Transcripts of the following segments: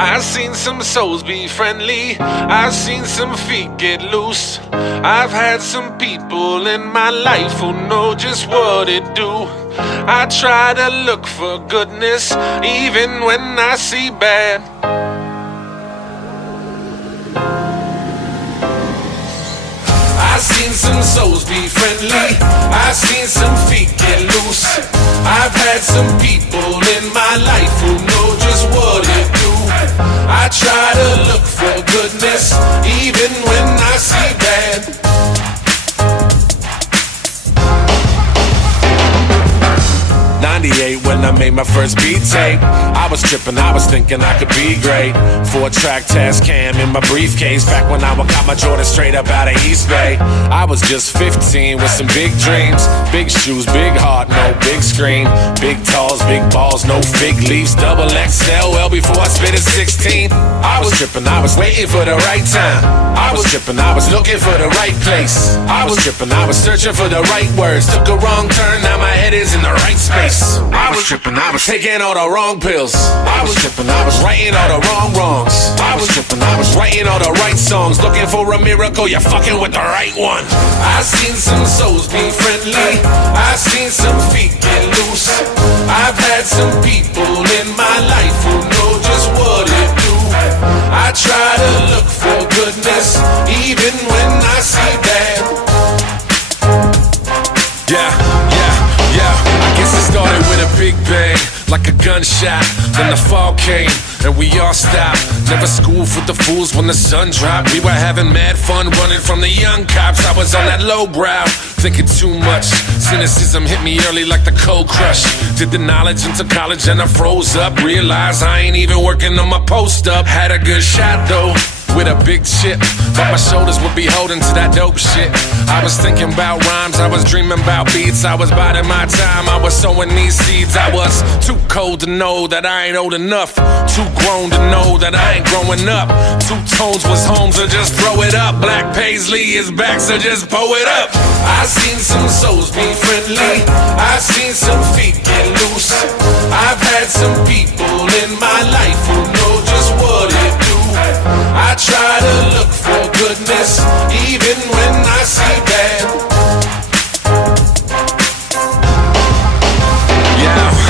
I've seen some souls be friendly, I've seen some feet get loose. I've had some people in my life who know just what it do. I try to look for goodness even when I see bad. I've seen some souls be friendly, I've seen some feet get loose. I've had some people in my life who know just what it do. I try to look for goodness even when I see bad. '98 when I made my first beat tape, I was tripping, I was thinking I could be great. 4-track test cam in my briefcase, back when I got my Jordan straight up out of East Bay. I was just 15 with some big dreams, big shoes, big heart, no big screen. Big talls, big balls, no fig leaves, double XL, well before I spit at 16. I was tripping, I was waiting for the right time. I was tripping, I was looking for the right place. I was tripping, I was searching for the right words. Took a wrong turn, now my head is in the right space. I was tripping, I was taking all the wrong pills. I was tripping, I was writing all the wrong wrongs. I was tripping, I was writing all the right songs. Looking for a miracle, you're fucking with the right one. I've seen some souls be friendly, I've seen some feet get loose. I've had some people in my life who know just what it do. I try to look for goodness even when I see bad. I guess it started with a big bang, like a gunshot. Then the fall came and we all stopped. Never schooled for the fools when the sun dropped. We were having mad fun running from the young cops. I was on that low brow, thinking too much. Cynicism hit me early like the cold crush. Did the knowledge into college and I froze up. Realized I ain't even working on my post up. Had a good shot though, with a big chip, but my shoulders would be holding to that dope shit. I was thinking about rhymes, I was dreaming about beats. I was biding my time, I was sowing these seeds. I was too cold to know that I ain't old enough, too grown to know that I ain't growing up. Two tones was home, so just throw it up. Black Paisley is back, so just pull it up. I've seen some souls be friendly, I've seen some feet get loose. I've had some people in my life who know just what it do. I try to look for goodness even when I see bad.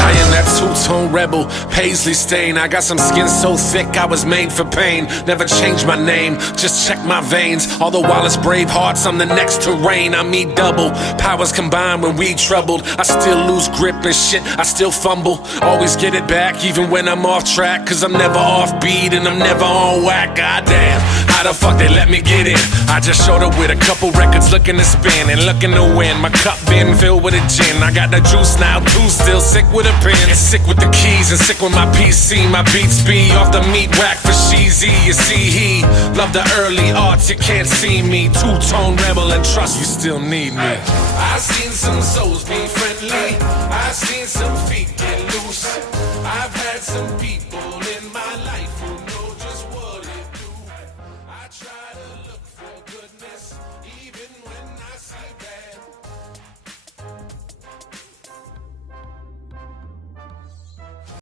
I am that two-tone rebel, Paisley stain. I got some skin so thick I was made for pain. Never changed my name, just check my veins. All the Wallace brave hearts, I'm the next to reign. I mean double, powers combined when we troubled. I still lose grip and shit, I still fumble. Always get it back even when I'm off track, cause I'm never off beat and I'm never on whack. Goddamn, how the fuck they let me get in? I just showed up with a couple records looking to spin and looking to win. My cup been filled with a gin. I got the juice now too, still sick with a pen. And sick with the keys and sick with my PC. My beats be off the meat rack for Sheezy. You see he love the early arts, you can't see me. Two-tone rebel and trust you still need me. I've seen some souls be friendly, I've seen some feet